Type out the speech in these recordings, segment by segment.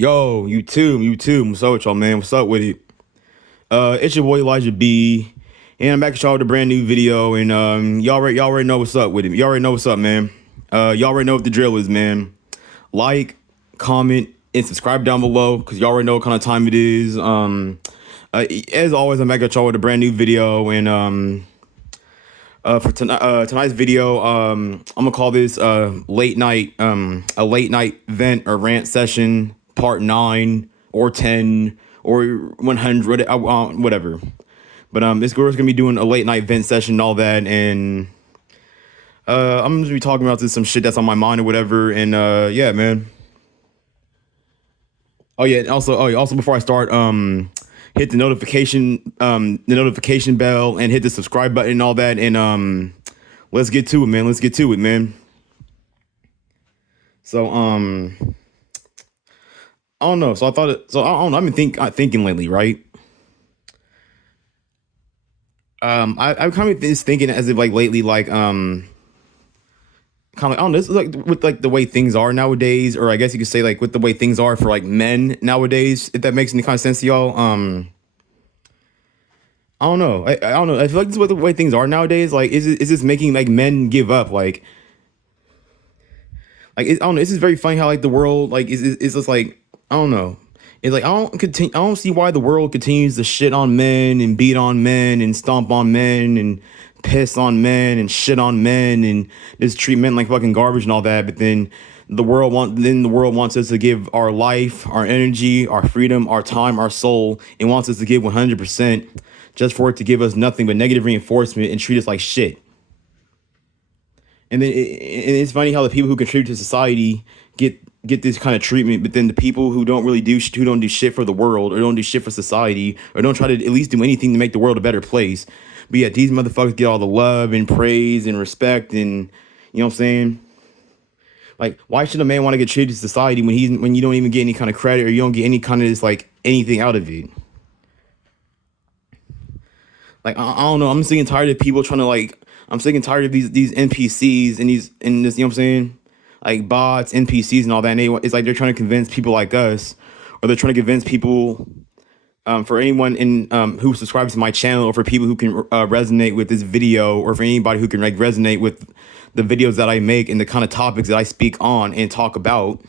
Yo, you too. What's up with y'all, man? What's up with it? It's your boy Elijah B, and I'm back at y'all with a brand new video. And y'all already know what's up with it. Y'all already know what's up, man. Y'all already know what the drill is, man. Like, comment, and subscribe down below because y'all already know what kind of time it is. As always, I'm back at y'all with a brand new video, and for tonight's video, I'm gonna call this a late night vent or rant session, part 9 or 10 or 100, whatever. But this girl's gonna be doing a late night vent session and all that, and I'm gonna be talking about some shit that's on my mind or whatever. And yeah, man. Oh yeah, and also before I start, hit the notification bell, and hit the subscribe button and all that. And let's get to it, man. Let's get to it, man. So I don't know. I don't know. I've been thinking lately, right? I kind of is thinking as if like lately, like kind of like, I don't know. This is like with like the way things are nowadays, or I guess you could say like with the way things are for like men nowadays, if that makes any kind of sense to y'all. I don't know. I don't know. I feel like this is what the way things are nowadays. Like, is this making like men give up? I don't know. This is very funny how like the world like is just like I don't know. It's like I don't see why the world continues to shit on men and beat on men and stomp on men and piss on men and shit on men and just treat men like fucking garbage and all that. But then the world wants us to give our life, our energy, our freedom, our time, our soul, and wants us to give 100% just for it to give us nothing but negative reinforcement and treat us like shit. And then it's funny how the people who contribute to society get this kind of treatment, but then the people who don't do shit for the world or don't do shit for society or don't try to at least do anything to make the world a better place. But yet these motherfuckers get all the love and praise and respect, and you know what I'm saying? Like, why should a man want to get treated to society when you don't even get any kind of credit or you don't get any kind of just like anything out of it? Like I don't know. I'm sick and tired of people trying to like. I'm sick and tired of these NPCs and this. You know what I'm saying? Like bots, NPCs, and all that. And it's like they're trying to convince people like us, or they're trying to convince people. For anyone who subscribes to my channel, or for people who can resonate with this video, or for anybody who can like resonate with the videos that I make and the kind of topics that I speak on and talk about.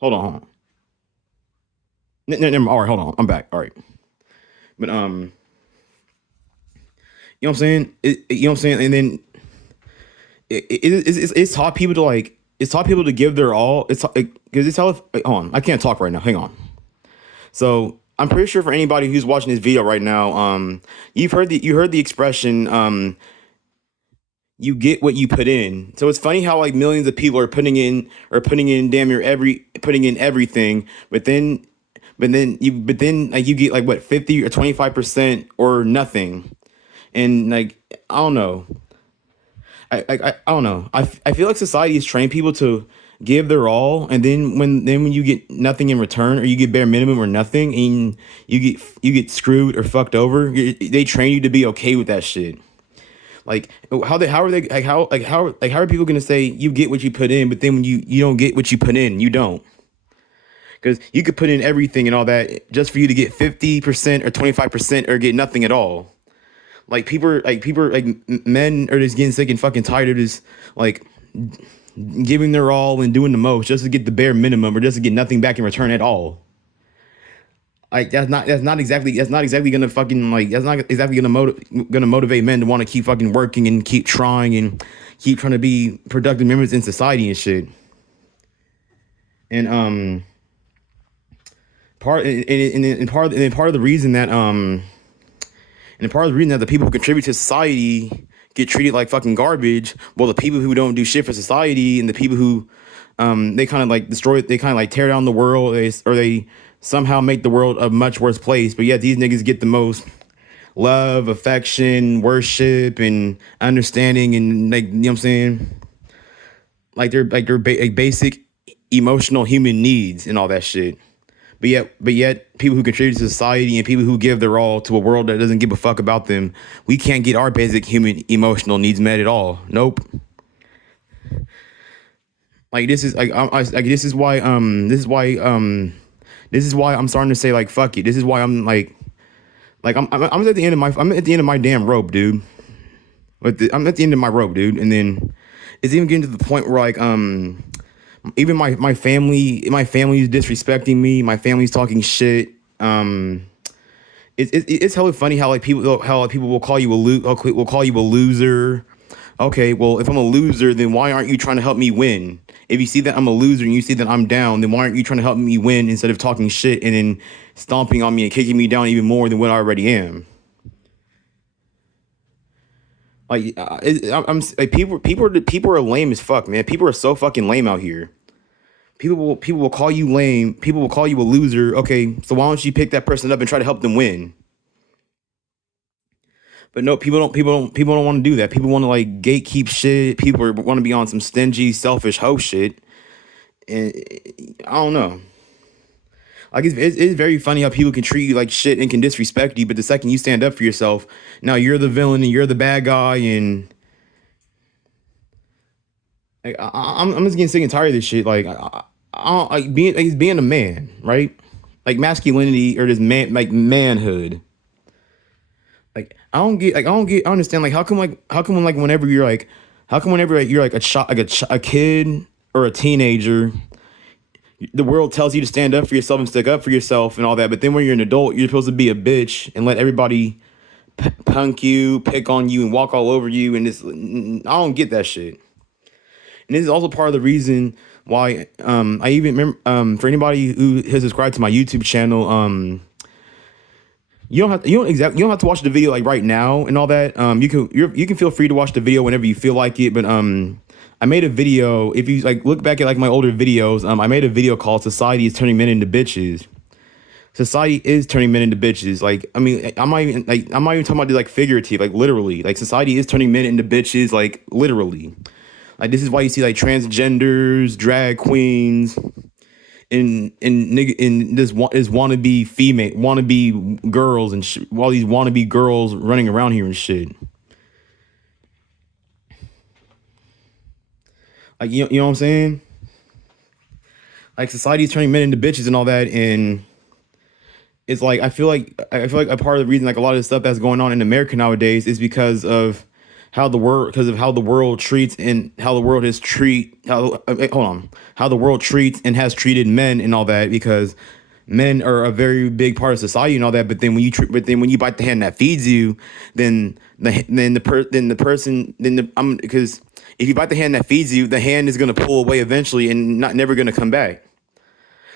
Hold on. All right, hold on. I'm back. All right, but you know what I'm saying? You know what I'm saying? And then it's taught people to like. It's taught people to give their all. Because it's how. Hold on, I can't talk right now. Hang on. So I'm pretty sure for anybody who's watching this video right now, you heard the expression, you get what you put in. So it's funny how like millions of people are putting in damn near putting in everything, but then like you get like what 50 or 25% or nothing, and like I don't know. I don't know. I feel like society has trained people to give their all, and then when you get nothing in return, or you get bare minimum or nothing, and you get screwed or fucked over, they train you to be okay with that shit. Like how are they how are people gonna say you get what you put in, but then when you don't get what you put in, you don't. Because you could put in everything and all that just for you to get 50% or 25% or get nothing at all. Like men are just getting sick and fucking tired of just like giving their all and doing the most just to get the bare minimum or just to get nothing back in return at all. Like that's not exactly gonna fucking like that's not exactly gonna motivate men to want to keep fucking working and keep trying and keep trying to be productive members in society and shit. And part of the reason that and part of the reason that the people who contribute to society get treated like fucking garbage, well, the people who don't do shit for society and the people who they kind of like destroy, they kind of like tear down the world, or they somehow make the world a much worse place. But yet these niggas get the most love, affection, worship, and understanding, and like you know what I'm saying, like like basic emotional human needs and all that shit. But yet, people who contribute to society and people who give their all to a world that doesn't give a fuck about them, we can't get our basic human emotional needs met at all. Nope. Like this is like this is why I'm starting to say like fuck it. This is why I'm like I'm at the end of my I'm at the end of my damn rope, dude. I'm at the end of my rope, dude. And then it's even getting to the point where like even my family is disrespecting me. My family's talking shit. It's hella funny how like people will call you will call you a loser. Okay, well if I'm a loser, then why aren't you trying to help me win? If you see that I'm a loser and you see that I'm down, then why aren't you trying to help me win instead of talking shit and then stomping on me and kicking me down even more than what I already am? Like I'm like people are lame as fuck, man. People are so fucking lame out here. People will call you lame. People will call you a loser. Okay, so why don't you pick that person up and try to help them win? But no, people don't want to do that. People want to like gatekeep shit. People want to be on some stingy, selfish hoe shit. And I don't know. Like it's very funny how people can treat you like shit and can disrespect you, but the second you stand up for yourself, now you're the villain and you're the bad guy, and like, I'm just getting sick and tired of this shit. Like I don't like being a man, right? Like masculinity or this manhood. Like I understand like how come when, like whenever you're like how come whenever like, you're like a kid or a teenager, the world tells you to stand up for yourself and stick up for yourself and all that, but then when you're an adult, you're supposed to be a bitch and let everybody punk you, pick on you, and walk all over you, and this I don't get that shit. And this is also part of the reason why I even remember for anybody who has subscribed to my YouTube channel, you don't have to watch the video like right now and all that. You can feel free to watch the video whenever you feel like it. But I made a video. If you like look back at like my older videos, I made a video called "Society is Turning Men into Bitches." Society is turning men into bitches. Like I mean, I'm not even talking about like figurative, like literally. Like society is turning men into bitches, like literally. Like this is why you see like transgenders, drag queens, in this is wannabe female, wannabe girls, and all these wannabe girls running around here and shit. Like you know what I'm saying? Like society's turning men into bitches and all that, and it's like I feel like a part of the reason like a lot of the stuff that's going on in America nowadays is because of how the world treats and how the world has treat how hold on how the world treats and has treated men and all that, because men are a very big part of society and all that, but then when you bite the hand that feeds you, then the person then the because if you bite the hand that feeds you, the hand is going to pull away eventually and not never going to come back.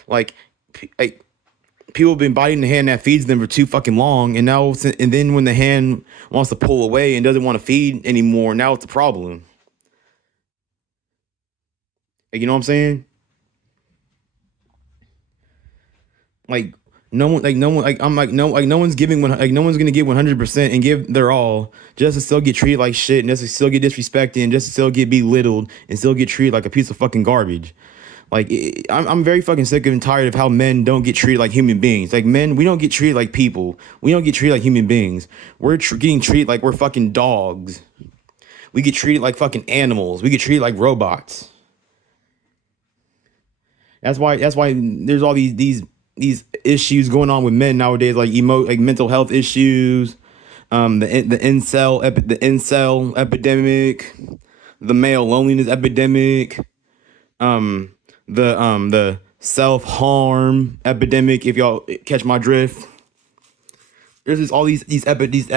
Like like people have been biting the hand that feeds them for too fucking long, and then when the hand wants to pull away and doesn't want to feed anymore, now it's a problem. Like, you know what I'm saying? Like no one like I'm like no one's giving no one's gonna give 100% and give their all just to still get treated like shit, and just to still get disrespected, and just to still get belittled and still get treated like a piece of fucking garbage. Like I'm very fucking sick and tired of how men don't get treated like human beings. Like men, we don't get treated like people. We don't get treated like human beings. We're getting treated like we're fucking dogs. We get treated like fucking animals. We get treated like robots. That's why there's all these issues going on with men nowadays, like like mental health issues, the incel epidemic, the male loneliness epidemic, um the self-harm epidemic, if y'all catch my drift. There's just all these epidemics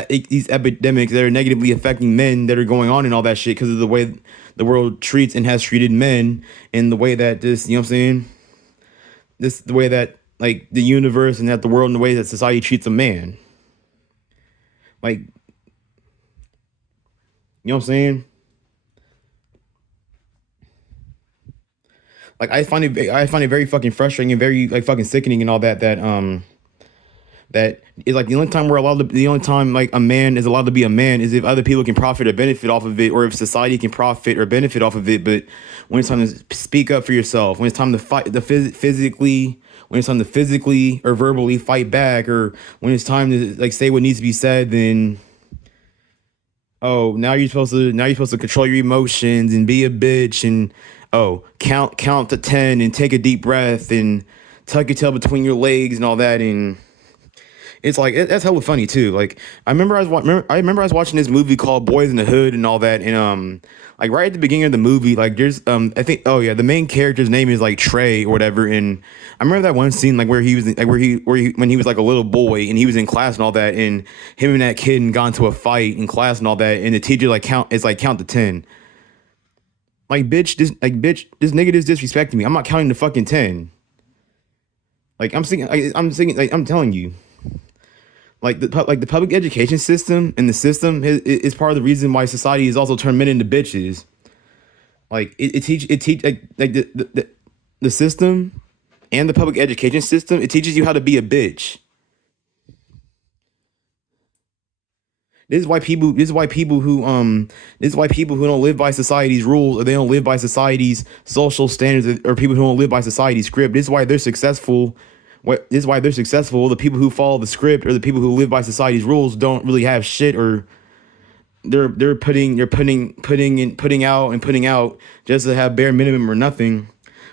that are negatively affecting men that are going on and all that shit because of the way the world treats and has treated men, and the way that this, you know what I'm saying, this the way that like the universe and that the world and the way that society treats a man. Like, you know what I'm saying? Like I find it very fucking frustrating and very like fucking sickening and all that that is like the only time like a man is allowed to be a man is if other people can profit or benefit off of it, or if society can profit or benefit off of it. But when it's time to speak up for yourself, when it's time to fight physically, when it's time to physically or verbally fight back, or when it's time to like say what needs to be said, then oh, now you're supposed to control your emotions and be a bitch, and oh, count to 10 and take a deep breath and tuck your tail between your legs and all that. And it's like that's hella funny too. Like I remember I was watching this movie called Boys in the Hood and all that, and like right at the beginning of the movie, like there's I think, oh yeah, the main character's name is like Trey or whatever, and I remember that one scene like where he was like where he when he was like a little boy and he was in class and all that, and him and that kid got into a fight in class and all that, and the teacher like count to 10. Like bitch, this nigga is disrespecting me. I'm not counting to fucking 10. Like I'm singing like I'm telling you. Like the public education system and the system is part of the reason why society has also turned men into bitches. Like it teach like the system and the public education system, it teaches you how to be a bitch. This is why people who don't live by society's rules, or they don't live by society's social standards, or people who don't live by society's script, this is why they're successful. This is why they're successful. The people who follow the script, or the people who live by society's rules, don't really have shit, or they're putting out and putting out just to have bare minimum or nothing.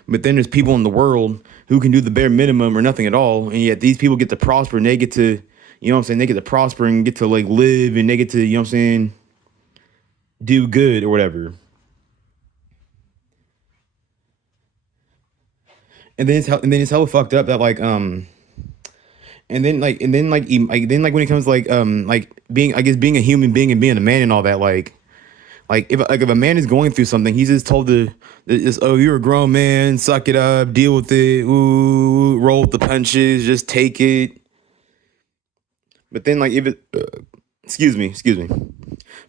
But then there's people in the world who can do the bare minimum or nothing at all, and yet these people get to prosper and they get to, you know what I'm saying, they get to prosper and get to like live, and they get to, you know what I'm saying, do good or whatever. And then it's hella fucked up that like and then like when it comes to like being, I guess, being a human being and being a man and all that, like if a man is going through something, he's just told to just, oh, you're a grown man, suck it up, deal with it, ooh, roll with the punches, just take it. But then like if it excuse me,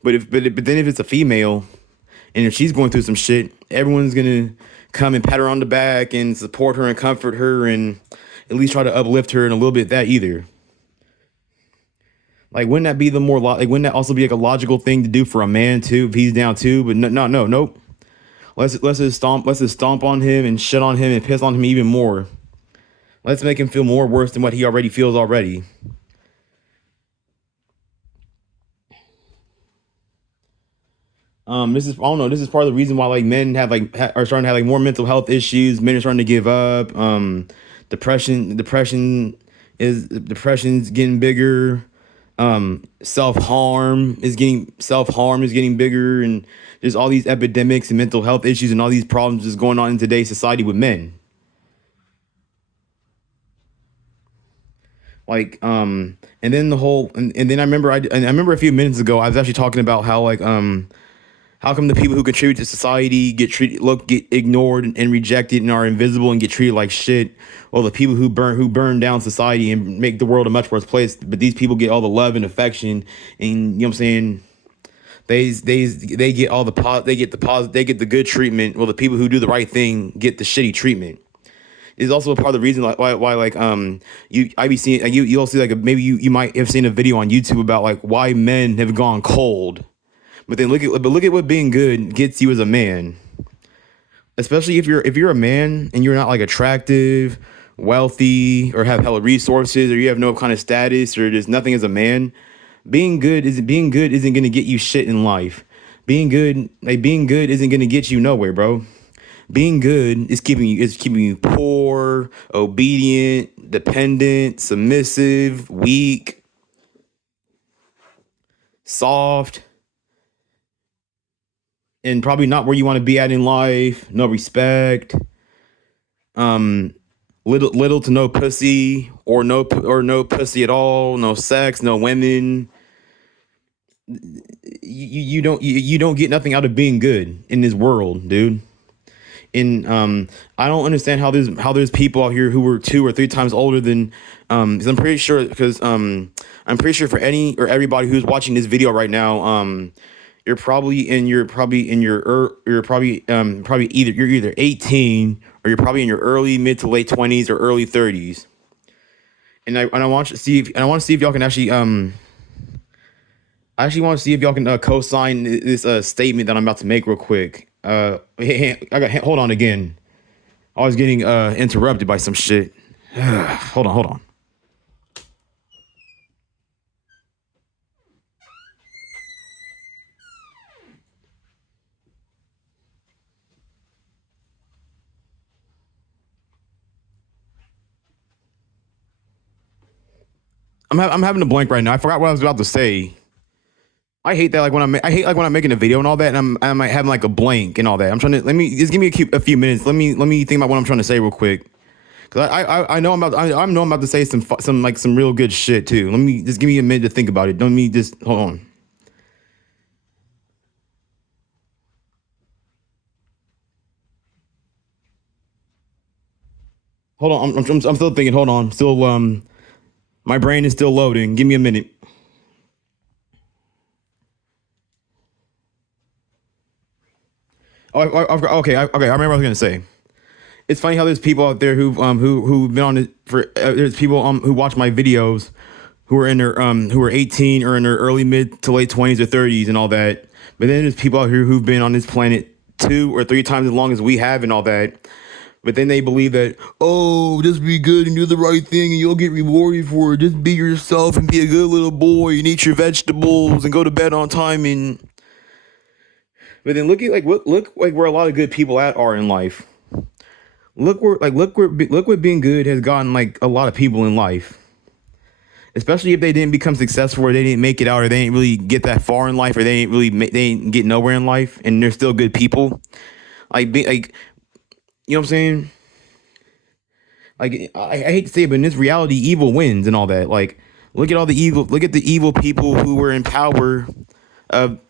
but then if it's a female and if she's going through some shit, everyone's gonna come and pat her on the back and support her and comfort her and at least try to uplift her, and a little bit that either. Like, wouldn't that be the more like wouldn't that also be like a logical thing to do for a man too if he's down too? But no, nope. Let's just stomp on him and shit on him and piss on him even more. Let's make him feel more worse than what he already feels already. This is, I don't know. This is part of the reason why like men have are starting to have like more mental health issues. Men are starting to give up. Depression's getting bigger. Self harm is getting bigger, and there's all these epidemics and mental health issues and all these problems just going on in today's society with men. Like and then and then I remember a few minutes ago I was actually talking about how like how come the people who contribute to society get ignored and rejected and are invisible and get treated like shit? Well, the people who burn down society and make the world a much worse place, but these people get all the love and affection, and you know what I'm saying? They get all the they get the good treatment. Well, the people who do the right thing get the shitty treatment. Is also a part of the reason like why like you I be seeing you'll see like maybe you might have seen a video on YouTube about like why men have gone cold. But look at what being good gets you as a man. Especially if you're a man and you're not like attractive, wealthy, or have hella resources, or you have no kind of status, or there's nothing as a man. Being good isn't gonna get you shit in life. Being good isn't gonna get you nowhere, bro. Being good is keeping you poor, obedient, dependent, submissive, weak, soft, and probably not where you want to be at in life. No respect, um, little to no pussy, or no pussy at all. No sex, no women. You don't get nothing out of being good in this world, dude. And I don't understand how there's people out here who were 2 or 3 times older than 'cause I'm pretty sure for any or everybody who's watching this video right now, you're either 18, or you're probably in your early mid to late 20s or early 30s. And I want to see if y'all can actually I actually want to see if y'all can co-sign this statement that I'm about to make real quick. Hold on again. I was getting interrupted by some shit. Hold on. I'm having a blank right now. I forgot what I was about to say. I hate that. Like when I hate like when I'm making a video and all that, and I'm like having like a blank and all that. I'm trying to let me just give me a few minutes. Let me think about what I'm trying to say real quick. Cause I know I know I'm about to say some like some real good shit too. Let me just give me a minute to think about it. Don't me just hold on. Hold on. I'm still thinking. Hold on. Still my brain is still loading. Give me a minute. Okay. Okay. I remember what I was gonna say. It's funny how there's people out there who've been on it for. There's people who watch my videos who are in their who are 18 or in their early mid to late 20s or 30s and all that. But then there's people out here who've been on this planet 2 or 3 times as long as we have and all that. But then they believe that, oh, just be good and do the right thing and you'll get rewarded for it. Just be yourself and be a good little boy and eat your vegetables and go to bed on time. And but then look at look like where a lot of good people are in life. Look what being good has gotten like a lot of people in life. Especially if they didn't become successful or they didn't make it out or they didn't really get that far in life or they didn't get nowhere in life and they're still good people. Like you know what I'm saying? Like I hate to say it, but in this reality, evil wins and all that. Like look at the evil people who were in power of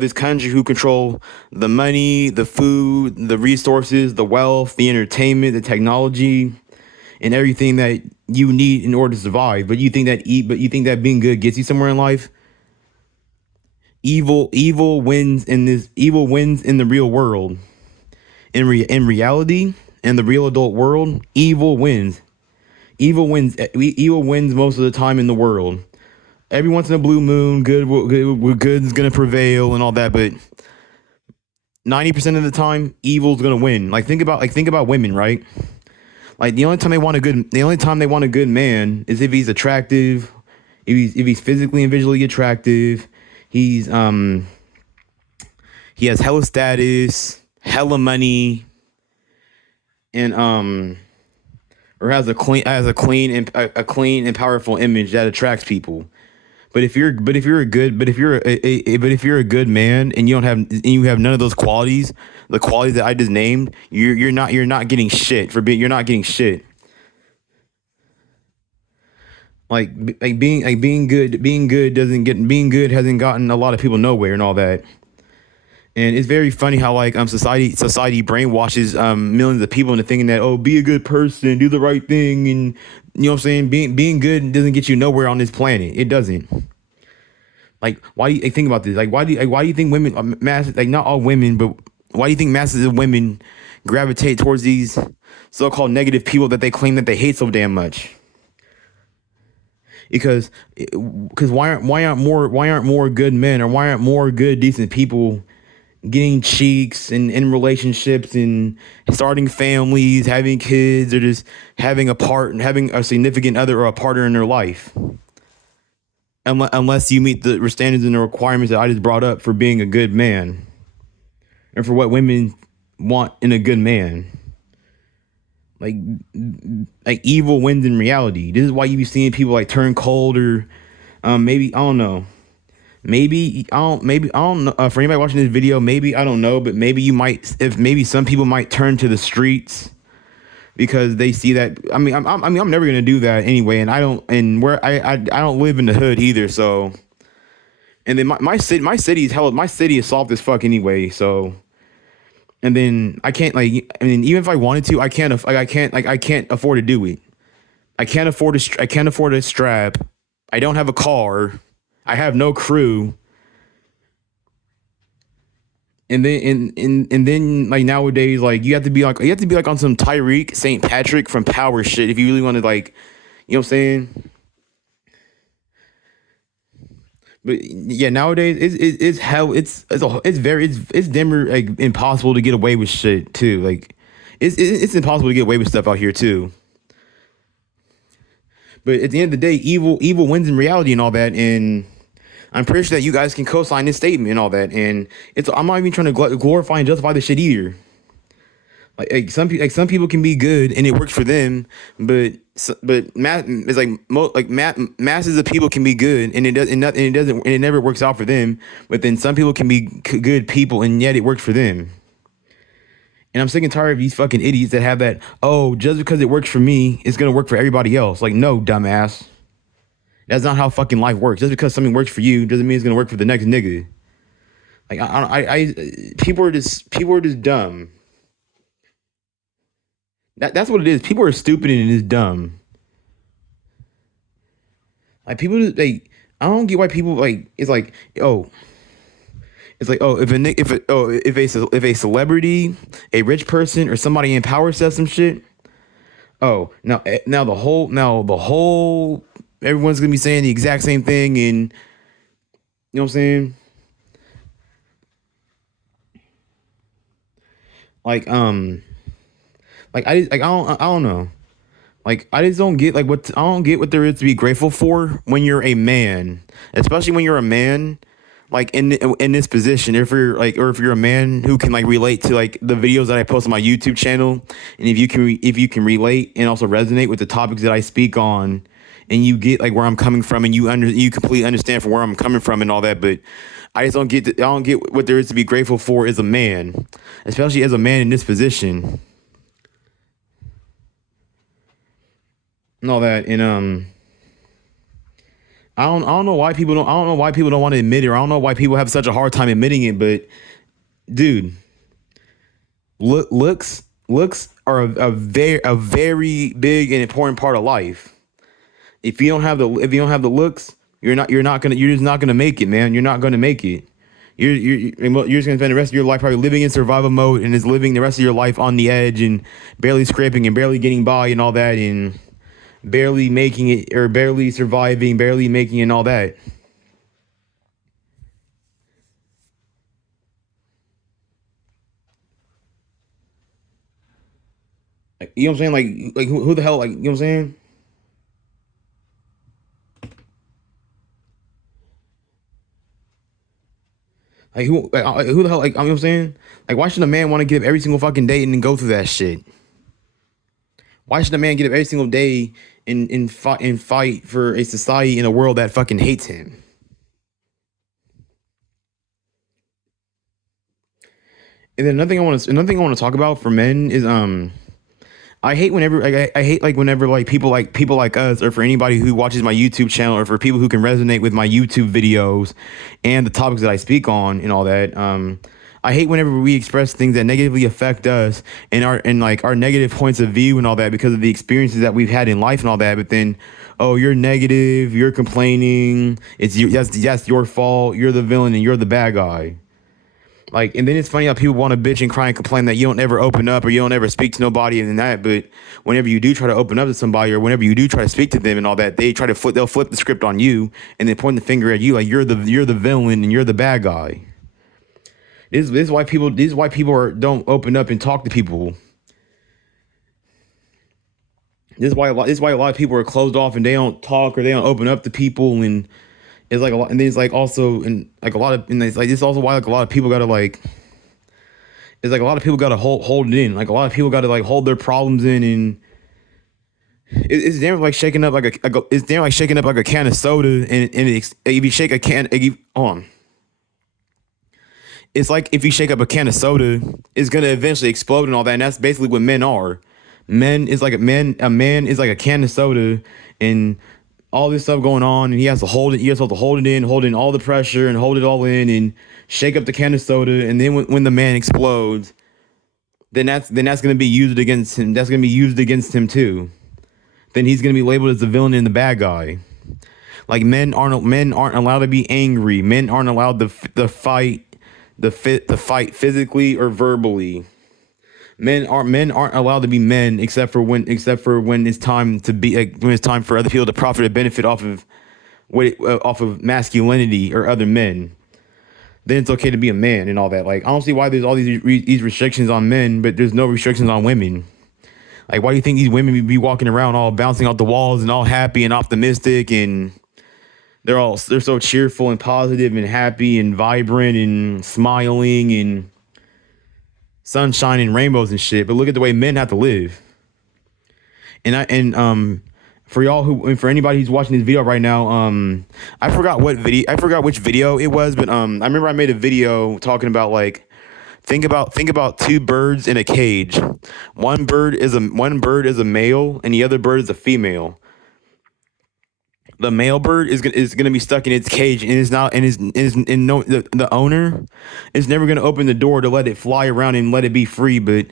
this country who control the money, the food, the resources, the wealth, the entertainment, the technology, and everything that you need in order to survive. But you think that being good gets you somewhere in life? Evil wins in the real world. In reality, in the real adult world, evil wins. Evil wins most of the time in the world. Every once in a blue moon, good is gonna prevail and all that, but 90% of the time, evil's gonna win. Think about women, right? Like the only time they want a good man is if he's attractive, if he's physically and visually attractive, he has hella status, hella money, and or has a clean and powerful image that attracts people. But if you're a good man and you have none of those qualities, the qualities that I just named, you're not getting shit you're not getting shit. Being good hasn't gotten a lot of people nowhere and all that. And it's very funny how society brainwashes millions of people into thinking that, oh, be a good person, do the right thing, and you know what I'm saying. Being good doesn't get you nowhere on this planet. It doesn't. Like, why do you think about this? Like, why do you think women, not all women, but why do you think masses of women gravitate towards these so-called negative people that they claim that they hate so damn much? Because why aren't more good men, or why aren't more good decent people getting cheeks and in relationships and starting families, having kids, or just having a significant other or a partner in their life? Unless you meet the standards and the requirements that I just brought up for being a good man and for what women want in a good man. Like evil wins in reality. This is why you be seeing people like turn cold, or maybe I don't know. Maybe I don't know. For anybody watching this video, maybe I don't know, but maybe some people might turn to the streets because they see that. I'm never gonna do that anyway, and I don't live in the hood either. So, and then my city is soft as fuck anyway. So, and then I can't even if I wanted to, I can't afford to do it. I can't afford a strap. I don't have a car. I have no crew. And then like nowadays, like you have to be like on some Tyreek St. Patrick from Power shit if you really want to, like, you know what I'm saying? But yeah, nowadays it's hell. It's dimmer, like impossible to get away with shit too. Like it's impossible to get away with stuff out here too. But at the end of the day, evil wins in reality and all that. And I'm pretty sure that you guys can co-sign this statement and all that. And I'm not even trying to glorify and justify the shit either. some people can be good and it works for them, but mass is like masses of people can be good and it doesn't and it never works out for them. But then some people can be good people and yet it works for them. And I'm sick and tired of these fucking idiots that have that. Oh, just because it works for me, it's gonna work for everybody else. Like, no, dumbass. That's not how fucking life works. Just because something works for you doesn't mean it's gonna work for the next nigga. Like, people are just dumb. That's what it is. People are stupid and just dumb. Like people, like I don't get why people like. It's like, oh, it's like, oh, if a celebrity, a rich person, or somebody in power says some shit. Oh, now the whole everyone's gonna be saying the exact same thing, and you know what I'm saying? Like I don't know. Like I just don't get I don't get what there is to be grateful for when you're a man, especially when you're a man, like in this position. If you're like, or if you're a man who can like relate to like the videos that I post on my YouTube channel, and if you can relate and also resonate with the topics that I speak on, and you get like where I'm coming from, and you completely understand from where I'm coming from and all that, but. I don't get what there is to be grateful for as a man, especially as a man in this position. And all that. And I don't know why people don't I don't know why people don't want to admit it, or I don't know why people have such a hard time admitting it, but dude, looks are a very big and important part of life. If you don't have the looks, you're just not gonna make it, man. You're not gonna make it. You're just gonna spend the rest of your life probably living in survival mode, and is living the rest of your life on the edge and barely scraping and barely getting by and all that, and barely making it, or barely surviving, barely making it and all that. Like, you know what I'm saying? Like who the hell, like, you know what I'm saying? Who the hell, like, you know what I'm saying? Like, why should a man want to get up every single fucking day and then go through that shit? Why should a man get up every single day and fight for a society in a world that fucking hates him? And then another thing I want to talk about for men is I hate whenever I hate like whenever like people like us, or for anybody who watches my YouTube channel, or for people who can resonate with my YouTube videos and the topics that I speak on and all that. I hate whenever we express things that negatively affect us and our negative points of view and all that, because of the experiences that we've had in life and all that. But then, oh, you're negative, you're complaining, that's your fault, you're the villain and you're the bad guy. Like, and then it's funny how people want to bitch and cry and complain that you don't ever open up, or you don't ever speak to nobody and that. But whenever you do try to open up to somebody, or whenever you do try to speak to them and all that, they'll flip the script on you and then point the finger at you like you're the villain and you're the bad guy. This is why people don't open up and talk to people. This is why a lot of people are closed off and they don't talk, or they don't open up to people. And it's like a lot, and there's like also, and like a lot of, and it's like, this is also why like a lot of people gotta like, it's like a lot of people gotta hold it in. Like a lot of people gotta like hold their problems in, and it's damn like shaking up it's damn like shaking up like a can of soda, if you shake a can, hold on. It's like if you shake up a can of soda, it's gonna eventually explode and all that. And that's basically what men are. A man is like a can of soda, and all this stuff going on, and he has to hold it. He has to hold it in, hold in all the pressure, and hold it all in, and shake up the can of soda. And then when the man explodes, then that's gonna be used against him. That's gonna be used against him too. Then he's gonna be labeled as the villain and the bad guy. Like men aren't allowed to be angry. Men aren't allowed to fight to fight physically or verbally. Men aren't allowed to be men, except for when it's time to be, like, when it's time for other people to profit or benefit off of masculinity or other men. Then it's okay to be a man and all that. Like, I don't see why there's all these restrictions on men, but there's no restrictions on women. Like, why do you think these women be walking around all bouncing off the walls and all happy and optimistic, and they're so cheerful and positive and happy and vibrant and smiling, and sunshine and rainbows and shit, but look at the way men have to live. And for y'all who and for anybody who's watching this video right now, I forgot which video it was, but I remember I made a video talking about like think about two birds in a cage. One bird is a male and the other bird is a female. The male bird is gonna be stuck in its cage and is not and no the owner is never gonna open the door to let it fly around and let it be free, but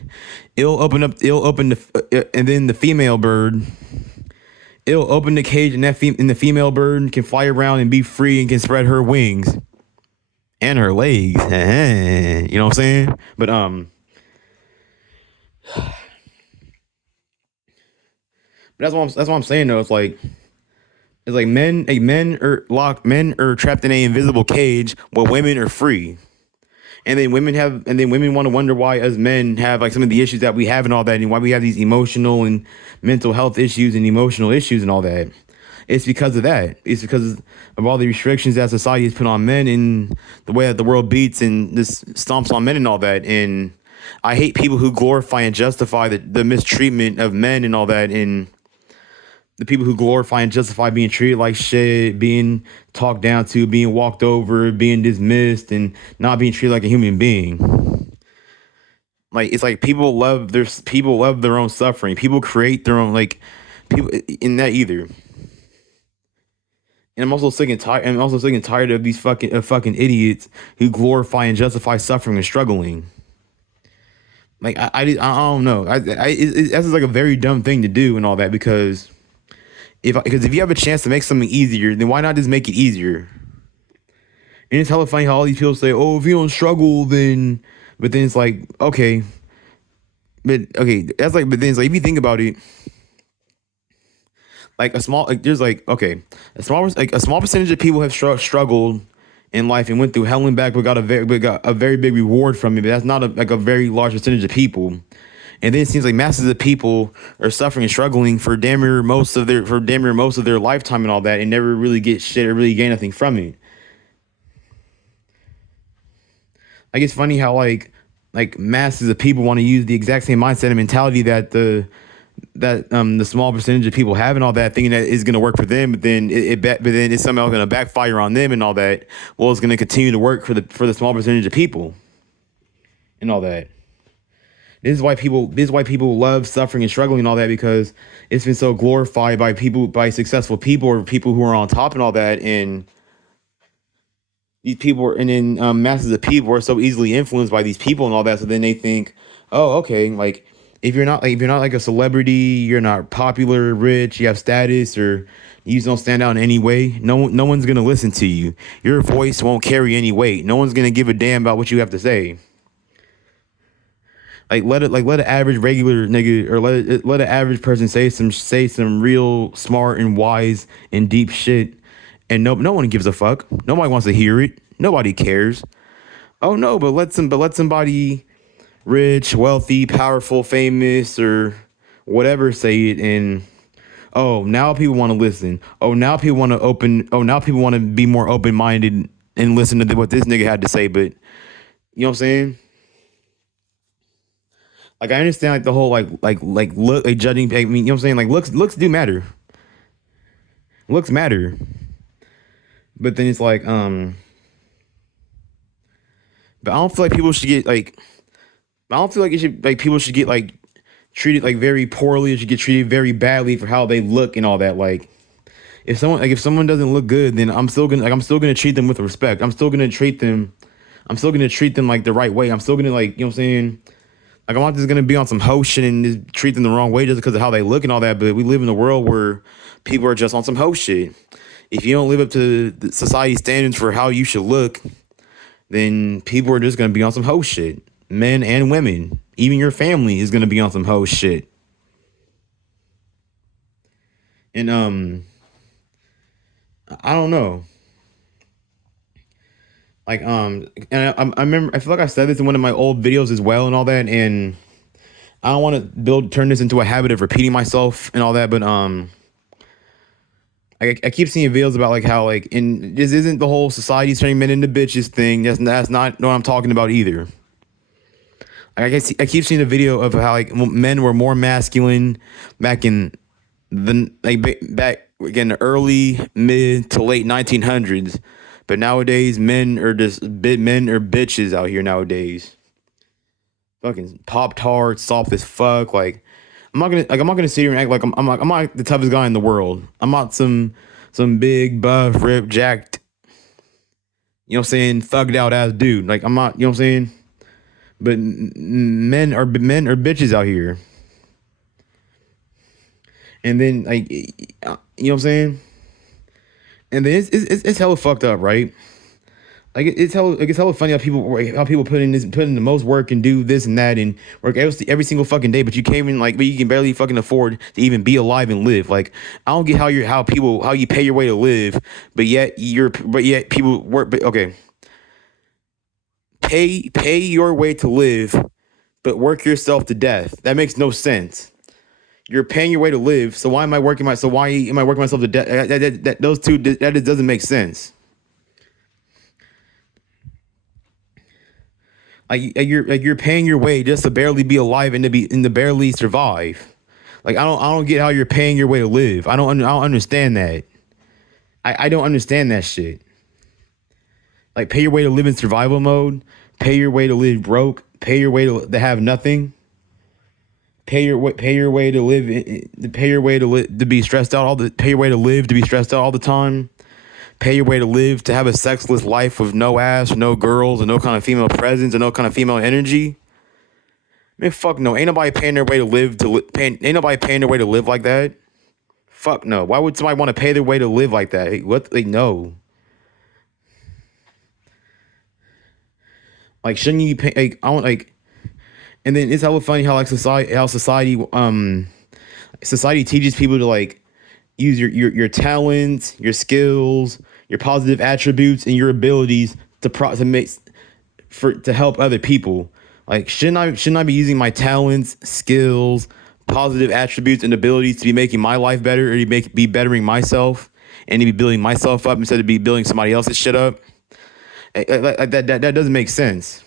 it'll open and then the female bird, it'll open the cage and and the female bird can fly around and be free and can spread her wings and her legs. You know what I'm saying? But that's what I'm saying though. It's like men are trapped in a invisible cage while women are free. And then women want to wonder why as men have like some of the issues that we have and all that, and why we have these emotional and mental health issues and emotional issues and all that. It's because of that. It's because of all the restrictions that society has put on men and the way that the world beats and this stomps on men and all that. And I hate people who glorify and justify the mistreatment of men and all that, and the people who glorify and justify being treated like shit, being talked down to, being walked over, being dismissed, and not being treated like a human being. Like it's like people love their own suffering. People create their own like people in that either. And I'm also sick and tired of these fucking idiots who glorify and justify suffering and struggling. Like I don't know. That's like a very dumb thing to do and all that, because if you have a chance to make something easier, then why not just make it easier? And it's hella funny how all these people say, "Oh, if you don't struggle, then," but then it's like, okay, but then it's like if you think about it, like there's like okay, a small percentage of people have struggled in life and went through hell and back, but got a very big reward from it. But that's not a very large percentage of people. And then it seems like masses of people are suffering and struggling for damn near most of their lifetime and all that, and never really get shit or really gain nothing from it. Like it's funny how like masses of people want to use the exact same mindset and mentality that the small percentage of people have and all that, thinking that is going to work for them, but then but then it's somehow going to backfire on them and all that. Well, it's going to continue to work for the small percentage of people and all that. This is why people love suffering and struggling and all that, because it's been so glorified by successful people or people who are on top and all that. And these people and then masses of people are so easily influenced by these people and all that. So then they think, oh, okay, like if you're not like a celebrity, you're not popular, rich, you have status, or you just don't stand out in any way, no one's gonna listen to you. Your voice won't carry any weight. No one's gonna give a damn about what you have to say. Let an average regular nigga, or let an average person say some real smart and wise and deep shit, and no one gives a fuck. Nobody wants to hear it. Nobody cares. Oh no, but let somebody rich, wealthy, powerful, famous, or whatever say it, and oh, now people want to listen. Now people want to be more open minded and listen to what this nigga had to say. But you know what I'm saying? Like I understand like the whole look like judging. I mean, you know what I'm saying? Like looks do matter. Looks matter. But then it's like but I don't feel like people should get like I don't feel like people should get like treated like very poorly, or should get treated very badly for how they look and all that. Like if someone doesn't look good, then I'm still gonna treat them with respect. I'm still gonna treat them like the right way. I'm still gonna, like, you know what I'm saying? Like I'm not just gonna be on some hoe shit and just treat them the wrong way just because of how they look and all that. But we live in a world where people are just on some hoe shit. If you don't live up to the society standards for how you should look, then people are just gonna be on some hoe shit. Men and women, even your family is gonna be on some hoe shit. And I don't know. Like and I remember, I feel like I said this in one of my old videos as well and all that, and I don't want to turn this into a habit of repeating myself and all that, but I keep seeing videos about like how like in this isn't the whole society turning men into bitches thing. That's not what I'm talking about either. I keep seeing a video of how like men were more masculine back in the back again the early mid to late 1900s, but nowadays men are bitches out here nowadays. Fucking pop tarts, soft as fuck. Like I'm not gonna sit here and act like I'm not the toughest guy in the world. I'm not some big buff ripped jacked, you know what I'm saying, thugged out ass dude. Like I'm not, you know what I'm saying. But men are bitches out here. And then like you know what I'm saying. And then it's hella fucked up, right? It's hella funny how people put in the most work and do this and that and work every single fucking day, but you can't even but you can barely fucking afford to even be alive and live. Like I don't get how you pay your way to live, but yet people work. But okay, pay your way to live, but work yourself to death. That makes no sense. You're paying your way to live, so why am I working myself to death? That just doesn't make sense. You're paying your way just to barely be alive and to barely survive. Like I don't get how you're paying your way to live. I don't understand that. I don't understand that shit. Like pay your way to live in survival mode, pay your way to live broke, pay your way to have nothing, pay your way to live, pay your way to to be stressed out pay your way to live to be stressed out all the time. Pay your way to live to have a sexless life with no ass, no girls, and no kind of female presence, and no kind of female energy. Man, fuck no. Ain't nobody paying their way to live ain't nobody paying their way to live like that. Fuck no. Why would somebody want to pay their way to live like that? What? Like no. Like shouldn't you pay? Like I don't like. And then it's hella funny how like society teaches people to like use your talents, your skills, your positive attributes, and your abilities to help other people. Like shouldn't I be using my talents, skills, positive attributes, and abilities to be making my life better, or to be bettering myself, and to be building myself up instead of be building somebody else's shit up? That doesn't make sense.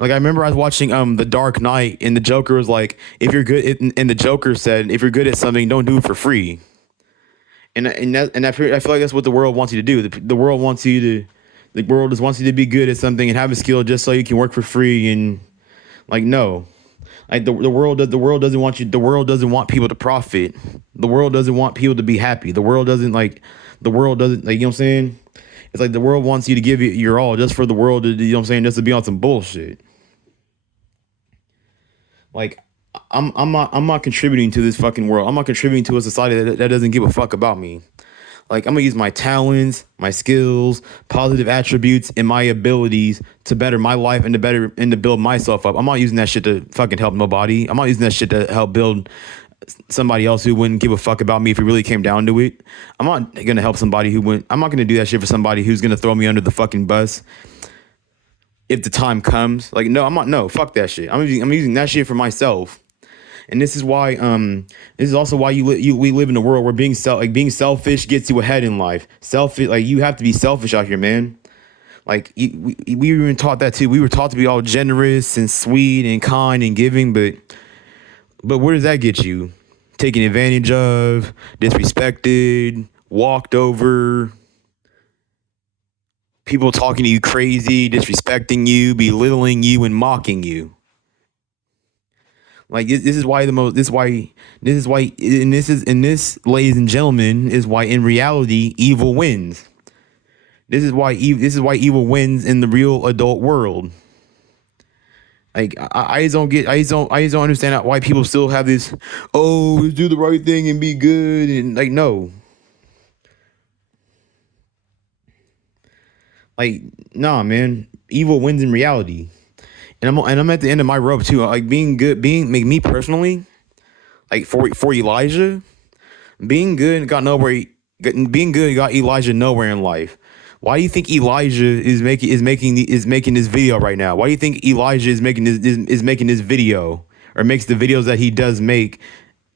Like I remember I was watching The Dark Knight, and the Joker was like, if you're good, and the Joker said, if you're good at something, don't do it for free. I feel like that's what the world wants you to do. The world wants you to, the world just wants you to be good at something and have a skill just so you can work for free. And like no, like the world doesn't want you. The world doesn't want people to profit. The world doesn't want people to be happy. The world doesn't like you know what I'm saying. It's like the world wants you to give it your all just for the world to, you know what I'm saying, just to be on some bullshit. Like I'm not contributing to this fucking world. I'm not contributing to a society that doesn't give a fuck about me. Like I'm gonna use my talents, my skills, positive attributes, and my abilities to better my life and to build myself up. I'm not using that shit to fucking help nobody. I'm not using that shit to help build somebody else who wouldn't give a fuck about me if it really came down to it. I'm not gonna help somebody who wouldn't. I'm not gonna do that shit for somebody who's gonna throw me under the fucking bus if the time comes. Like no, I'm not. No, fuck that shit. I'm using that shit for myself. And this is why this is also why we live in a world where being selfish gets you ahead in life. Selfish, like you have to be selfish out here, man. Like we were even taught that too. We were taught to be all generous and sweet and kind and giving, but where does that get you? Taken advantage of, disrespected, walked over, people talking to you crazy, disrespecting you, belittling you, and mocking you. Like this is why ladies and gentlemen, is why in reality evil wins. This is why evil wins in the real adult world. Like I just don't understand why people still have this, oh, do the right thing and be good, and like no. Like nah, man, evil wins in reality. And I'm at the end of my rope too. Like being good, make me personally, like for Elijah, being good got nowhere. Being good got Elijah nowhere in life. Why do you think Elijah is making this video right now? Why do you think Elijah is making this video, or makes the videos that he does make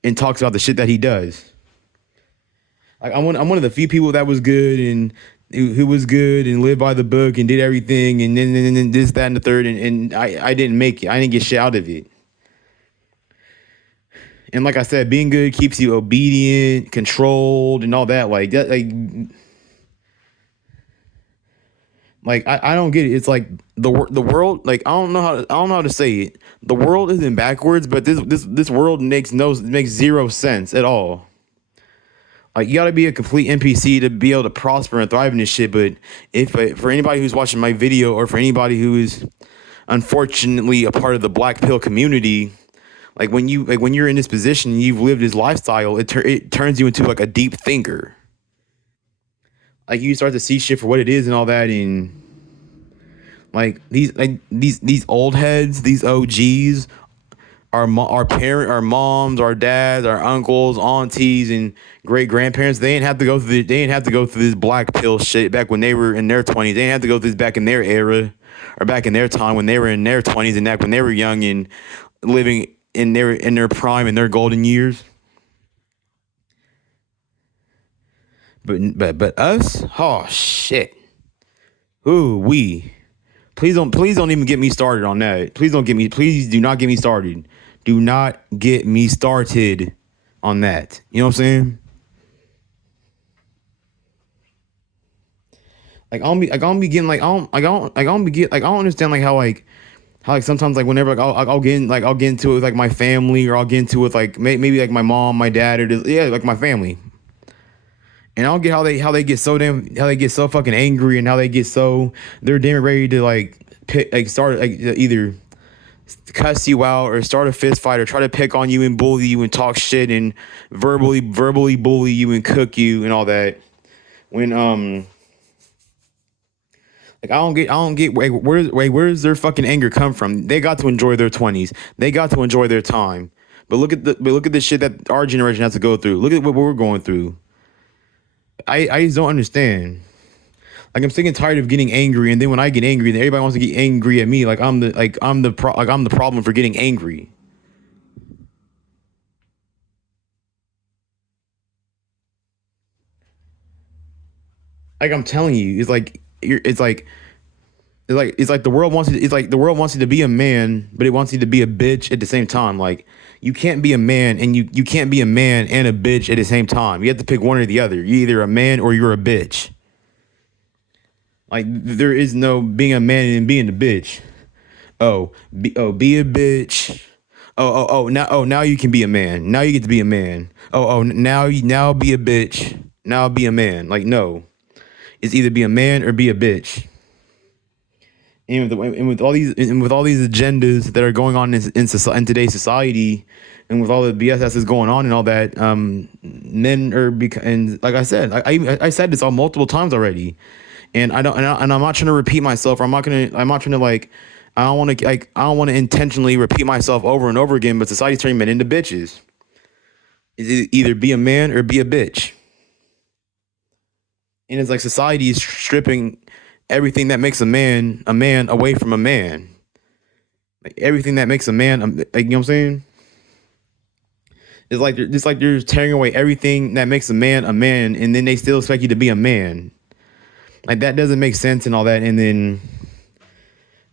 and talks about the shit that he does? Like I'm one of the few people that was good and who was good and lived by the book and did everything, and then this, that, and the third, and I didn't make it. I didn't get shit out of it. And like I said, being good keeps you obedient, controlled, and all that. Like that, like I don't get it. It's like the world. Like I don't know how to say it. The world isn't backwards, but this world makes zero sense at all. Like you got to be a complete NPC to be able to prosper and thrive in this shit. But if for anybody who's watching my video, or for anybody who is unfortunately a part of the black pill community, when you're in this position and you've lived this lifestyle, it turns you into like a deep thinker. Like you start to see shit for what it is and all that, and these old heads, these OGs, our moms, our dads, our uncles, aunties, and great grandparents. They didn't have to go through. They didn't have to go through this black pill shit back when they were in their 20s. They didn't have to go through this back in their era, or back in their time when they were in their 20s, and back when they were young and living in their prime, in their golden years. But us, oh shit, ooh we. Please don't even get me started on that. Please do not get me started. Do not get me started on that. You know what I'm saying? I don't be getting I don't be get like I don't understand like how like sometimes like whenever like I'll get into it with like my family, or I'll get into it with like maybe like my mom, my dad, or yeah, like my family. And I don't get how they get so how they get so fucking angry, and how they get so they're damn ready to like start like either cuss you out or start a fist fight or try to pick on you and bully you and talk shit and verbally bully you and cook you and all that. When like I don't get where does their fucking anger come from? They got to enjoy their 20s. They got to enjoy their time. But look at the shit that our generation has to go through. Look at what we're going through. I just don't understand. Like I'm sick and tired of getting angry, and then when I get angry, then everybody wants to get angry at me. Like I'm the problem for getting angry. Like I'm telling you, it's like the world wants you. It's like the world wants you to be a man, but it wants you to be a bitch at the same time. Like you can't be a man, and you can't be a man and a bitch at the same time. You have to pick one or the other. You're either a man or you're a bitch. Like there is no being a man and being a bitch. Be a bitch. Now you can be a man. Now you get to be a man. Now be a bitch. Now be a man. Like no, it's either be a man or be a bitch. And with all these agendas that are going on in today's society, and with all the BS that's going on and all that, men are and like I said, I said this all multiple times already, and I'm not trying to repeat myself. I'm not trying to like I don't want to intentionally repeat myself over and over again. But society's turning men into bitches. It's either be a man or be a bitch, and it's like society is stripping everything that makes a man away from a man. Like everything that makes a man, like, you know what I'm saying? It's like they're tearing away everything that makes a man, and then they still expect you to be a man. Like that doesn't make sense and all that. And then,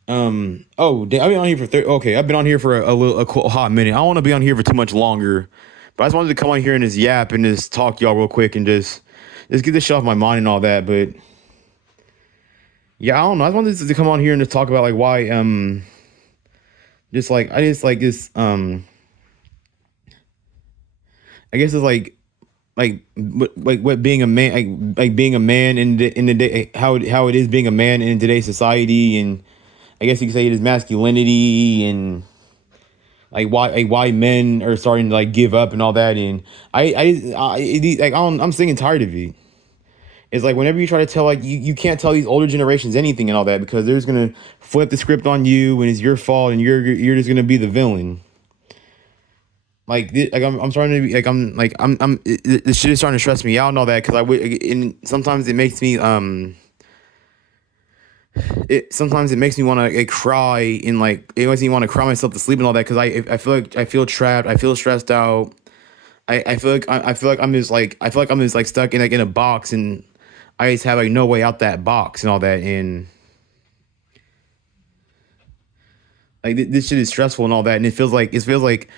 I've been on here for okay, I've been on here for a hot minute. I don't want to be on here for too much longer, but I just wanted to come on here and just yap and just talk to y'all real quick and just get this shit off my mind and all that. But yeah, I don't know. I just wanted to come on here and just talk about like why just like I just like this I guess it's what being a man, like being a man in the day, how it is being a man in today's society. And I guess you could say it is masculinity, and why men are starting to like give up and all that. And I'm sick and tired of it. It's like whenever you try to tell you can't tell these older generations anything and all that, because they're just gonna flip the script on you and it's your fault and you're just gonna be the villain. I'm starting to be this shit is starting to stress me out and all that, because and sometimes it makes me sometimes it makes me want to cry, and like it makes me want to cry myself to sleep and all that, because I feel like I feel trapped, I feel stressed out. I feel like I'm just like I feel like I'm just like stuck in a box, and I just have like no way out that box and all that, and like this shit is stressful and all that, and it feels like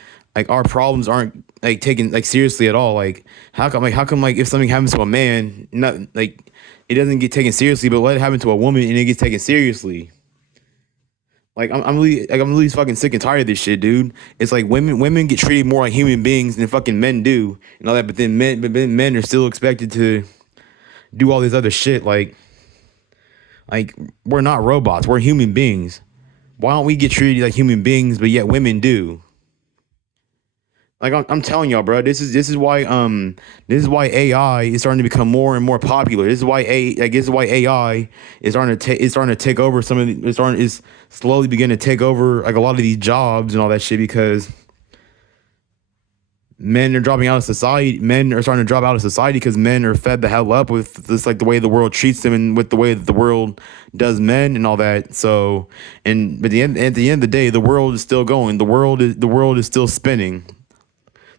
our problems aren't like taken like seriously at all. Like how come like if something happens to a man, not like it doesn't get taken seriously, but let it happen to a woman and it gets taken seriously. Like I'm really fucking sick and tired of this shit, dude. It's like women get treated more like human beings than fucking men do and all that, but then men are still expected to do all this other shit. Like we're not robots, we're human beings. Why don't we get treated like human beings, but yet women do? Like I'm telling y'all, bro. This is why AI is starting to become more and more popular. This is why AI is starting to take over some of the, is slowly beginning to take over like a lot of these jobs and all that shit because men are dropping out of society. Men are starting to drop out of society because men are fed the hell up with this like the way the world treats them and with the way that the world does men and all that. So but at the end of the day, the world is still going. The world is still spinning.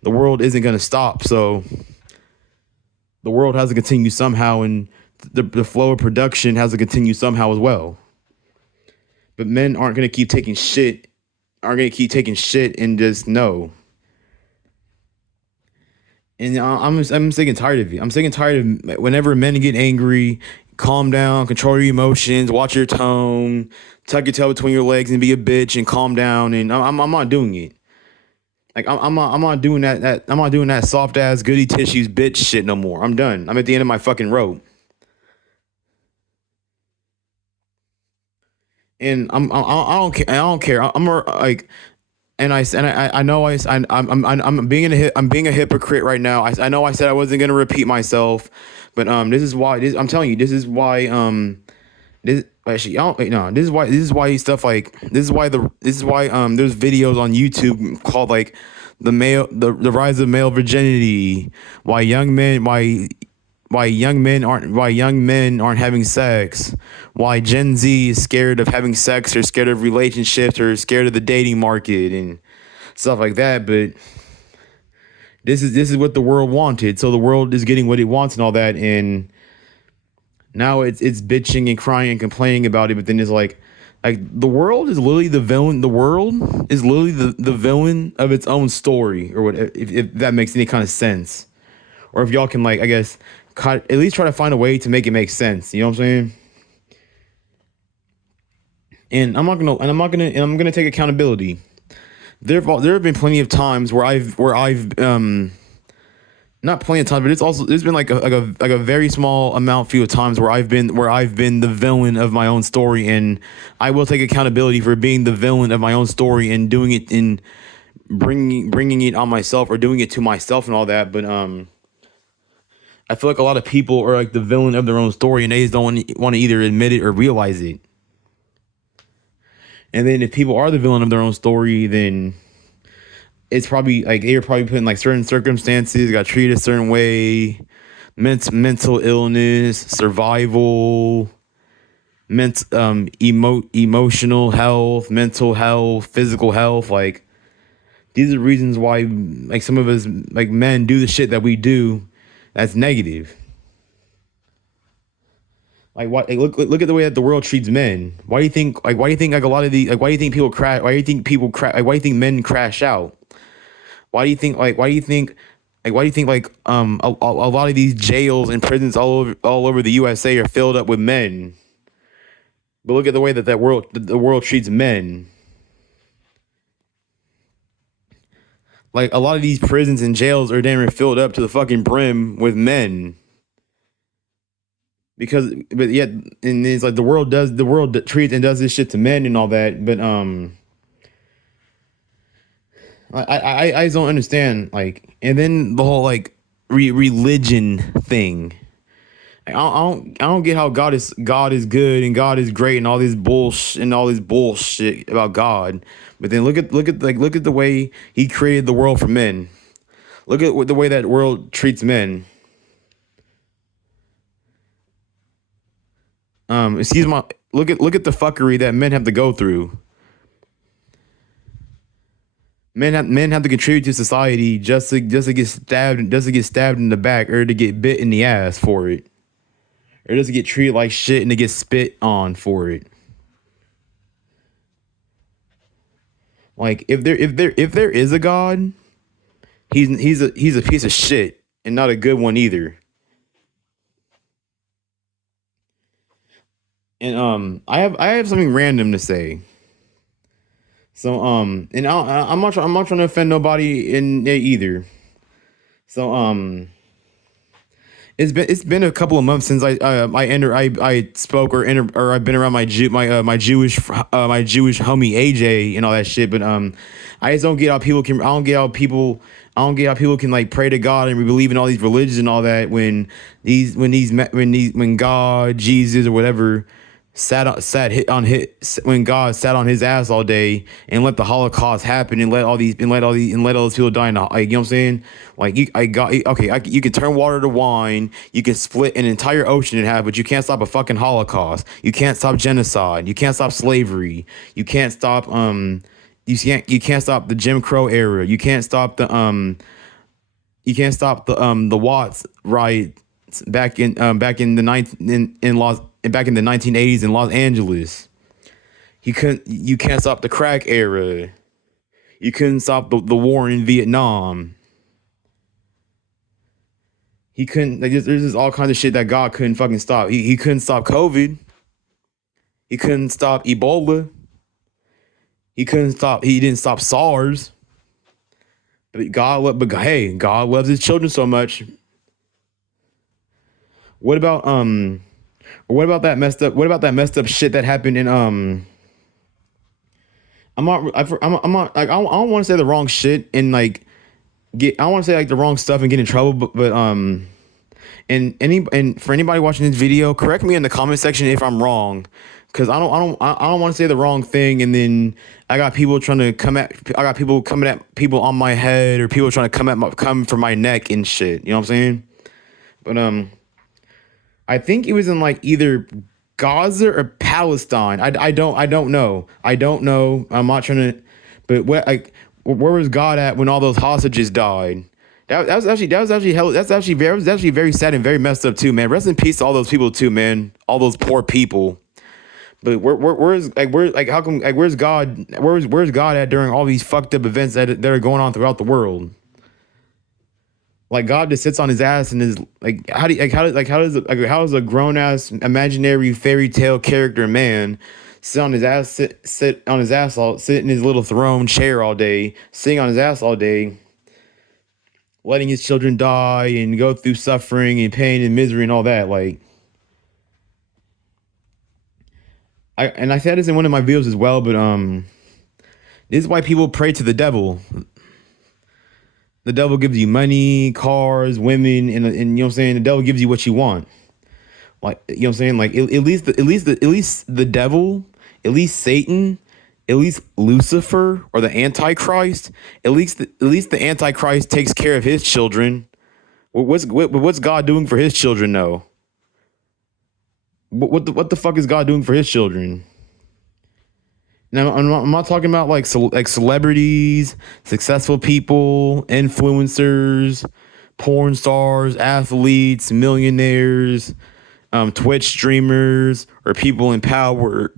The world isn't going to stop. So the world has to continue somehow, and the flow of production has to continue somehow as well. But men aren't going to keep taking shit, and just no. And I'm sick and tired of it. I'm sick and tired of whenever men get angry, calm down, control your emotions, watch your tone, tuck your tail between your legs and be a bitch and calm down. And I'm not doing it. Like I'm not doing I'm not doing that soft ass goody tissues bitch shit no more. I'm done. I'm at the end of my fucking rope. And I don't care. I don't care. Like, and I know I'm being a hypocrite right now. I know I said I wasn't gonna repeat myself, but this is why. I'm telling you, this is why. This actually, I don't wait, no. This is why stuff like this is why there's videos on YouTube called like the rise of male virginity. Why young men aren't having sex. Why Gen Z is scared of having sex or scared of relationships or scared of the dating market and stuff like that. But this is what the world wanted. So the world is getting what it wants and all that, and now it's bitching and crying and complaining about it, but then it's like the world is literally the villain. The world is literally the villain of its own story, or what if that makes any kind of sense, or if y'all can like I guess at least try to find a way to make it make sense. You know what I'm saying? And I'm gonna take accountability. There have been plenty of times where I've not plenty of times, but there's been like a very small amount few of times where I've been the villain of my own story, and I will take accountability for being the villain of my own story and doing it in bringing it on myself or doing it to myself and all that. But I feel like a lot of people are like the villain of their own story, and they just don't want to either admit it or realize it. And then if people are the villain of their own story, then it's probably like they were probably put in like certain circumstances, got treated a certain way, mental illness, survival, emotional health, mental health, physical health. Like these are reasons why like some of us like men do the shit that we do that's negative. Like what? Like, look at the way that the world treats men. Why do you think? Like why do you think like a lot of the like why do you think people crash? Why do you think people crash? Like why do you think men crash out? Why do you think like why do you think like why do you think like a lot of these jails and prisons all over the USA are filled up with men? But look at the way that the world treats men. Like a lot of these prisons and jails are damn near filled up to the fucking brim with men. Because but yet and it's like the world treats and does this shit to men and all that. But I just don't understand like, and then the whole like religion thing. I don't get how God is good and God is great and all this bullshit about God. But then look at the way He created the world for men. Look at the way that world treats men. Excuse my look at the fuckery that men have to go through. Men have to contribute to society just to get stabbed in the back or to get bit in the ass for it, or does it get treated like shit and it gets spit on for it? Like if there is a God, he's a piece of shit and not a good one either. And I have something random to say. So and I'm not trying to offend nobody in it either. So it's been a couple of months since I spoke or I've been around my Jewish homie AJ and all that shit. But I just don't get how people can I don't get how people can like pray to God and believe in all these religions and all that when God, Jesus, or whatever when God sat on his ass all day and let the Holocaust happen and let all these people die. Like, you know what I'm saying? Like you can turn water to wine, you can split an entire ocean in half, but you can't stop a fucking Holocaust. You can't stop genocide. You can't stop slavery. You can't stop you can't stop the Jim Crow era. You can't stop the Watts riots back in the 1980s in Los Angeles. You can't stop the crack era. You couldn't stop the war in Vietnam. He couldn't like there's just all kinds of shit that God couldn't fucking stop. He couldn't stop COVID. He couldn't stop Ebola. He didn't stop SARS. But hey, God loves his children so much. What about that messed up shit that happened in I'm not like I don't want to say the wrong shit and like I don't want to say like the wrong stuff and get in trouble, but and for anybody watching this video, correct me in the comment section if I'm wrong, because I don't want to say the wrong thing and then I got people coming at people on my head, or people trying to come for my neck and shit. You know what I'm saying? But I think it was in like either Gaza or Palestine. I don't know. I'm not trying to, but where was God at when all those hostages died? That was actually very sad and very messed up too, man. Rest in peace to all those people too, man. All those poor people. But where's God at during all these fucked up events that are going on throughout the world? Like God just sits on his ass and is like, how does a grown ass imaginary fairy tale character man sit on his ass, sit in his little throne chair all day, sitting on his ass all day, letting his children die and go through suffering and pain and misery and all that. Like, I said this in one of my videos as well, but this is why people pray to the devil. The devil gives you money, cars, women, and you know what I'm saying? The devil gives you what you want. Like, you know what I'm saying? Like at least the devil, at least Satan, at least Lucifer or the Antichrist, at least the Antichrist takes care of his children. What's God doing for his children though? What the fuck is God doing for his children? Now, I'm not talking about like celebrities, successful people, influencers, porn stars, athletes, millionaires, Twitch streamers, or people in power,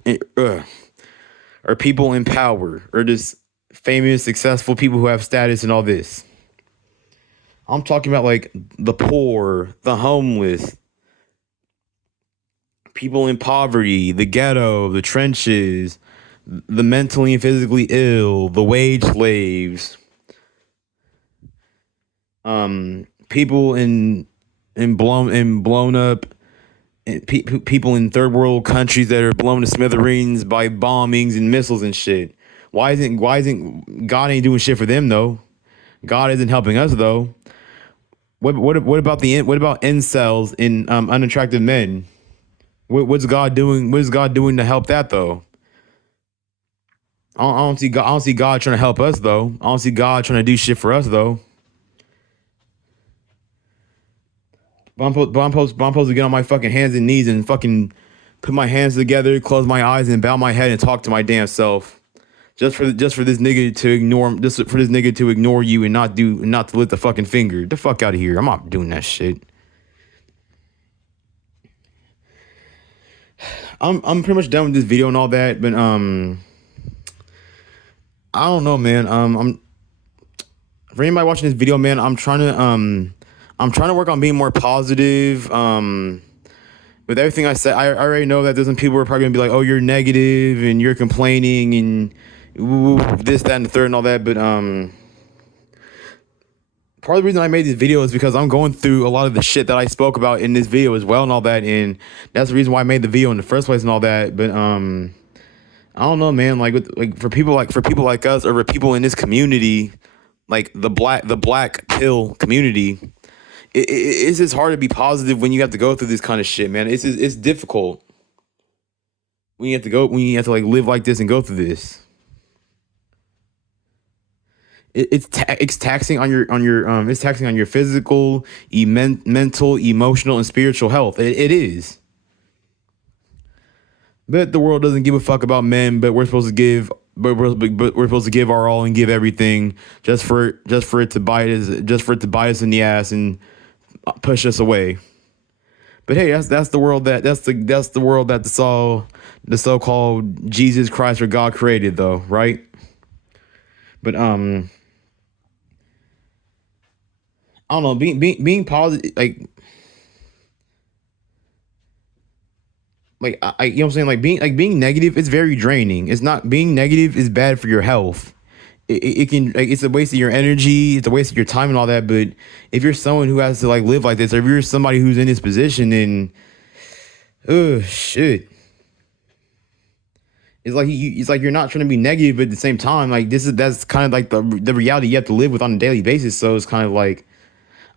or just famous, successful people who have status and all this. I'm talking about like the poor, the homeless, people in poverty, the ghetto, the trenches, the mentally and physically ill, the wage slaves, people in blown up, people in third world countries that are blown to smithereens by bombings and missiles and shit. Why isn't God ain't doing shit for them though? God isn't helping us though. What about incels and unattractive men? What's God doing? What is God doing to help that though? I don't see God trying to help us though. I don't see God trying to do shit for us though. But I'm supposed to get on my fucking hands and knees and fucking put my hands together, close my eyes, and bow my head and talk to my damn self, just for this nigga to ignore you and not to lift the fucking finger. Get the fuck out of here. I'm not doing that shit. I'm pretty much done with this video and all that, but I don't know, man. I'm for anybody watching this video, man. I'm trying to work on being more positive. With everything I said, I already know that there's some people who are probably gonna be like, "Oh, you're negative and you're complaining and ooh, this, that, and the third and all that." But part of the reason I made this video is because I'm going through a lot of the shit that I spoke about in this video as well and all that, and that's the reason why I made the video in the first place and all that. But I don't know, man. For people like us, or for people in this community, like the black pill community, it's just hard to be positive when you have to go through this kind of shit, man. It's difficult when you have to like live like this and go through this. It's taxing on your it's taxing on your physical, mental, emotional, and spiritual health. It is. But the world doesn't give a fuck about men. But we're supposed to give our all and give everything just for it to bite us in the ass and push us away. But hey, that's the world that's the world that the so-called Jesus Christ or God created, though, right? But I don't know, being positive, you know what I'm saying, being negative, it's very draining. It's not Being negative is bad for your health. It can, it's a waste of your energy, it's a waste of your time and all that. But if you're someone who has to like live like this, or if you're somebody who's in this position, then oh shit, it's like you're not trying to be negative, but at the same time, like that's kind of like the reality you have to live with on a daily basis. So it's kind of like,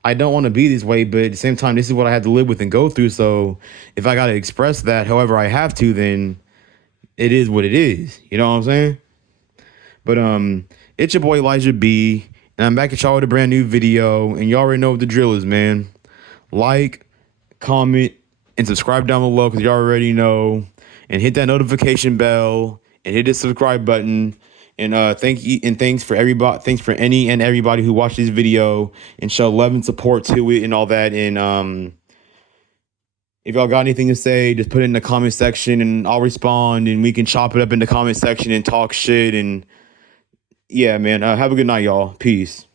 I don't want to be this way, but at the same time, this is what I had to live with and go through. So if I got to express that however I have to, then it is what it is. You know what I'm saying? But it's your boy Elijah B, and I'm back at y'all with a brand new video, and you already know what the drill is, man. Like, comment, and subscribe down below, because you already know, and hit that notification bell and hit the subscribe button. And thanks for everybody. Thanks for any and everybody who watched this video and show love and support to it and all that. And if y'all got anything to say, just put it in the comment section and I'll respond, and we can chop it up in the comment section and talk shit. And yeah, man, have a good night, y'all. Peace.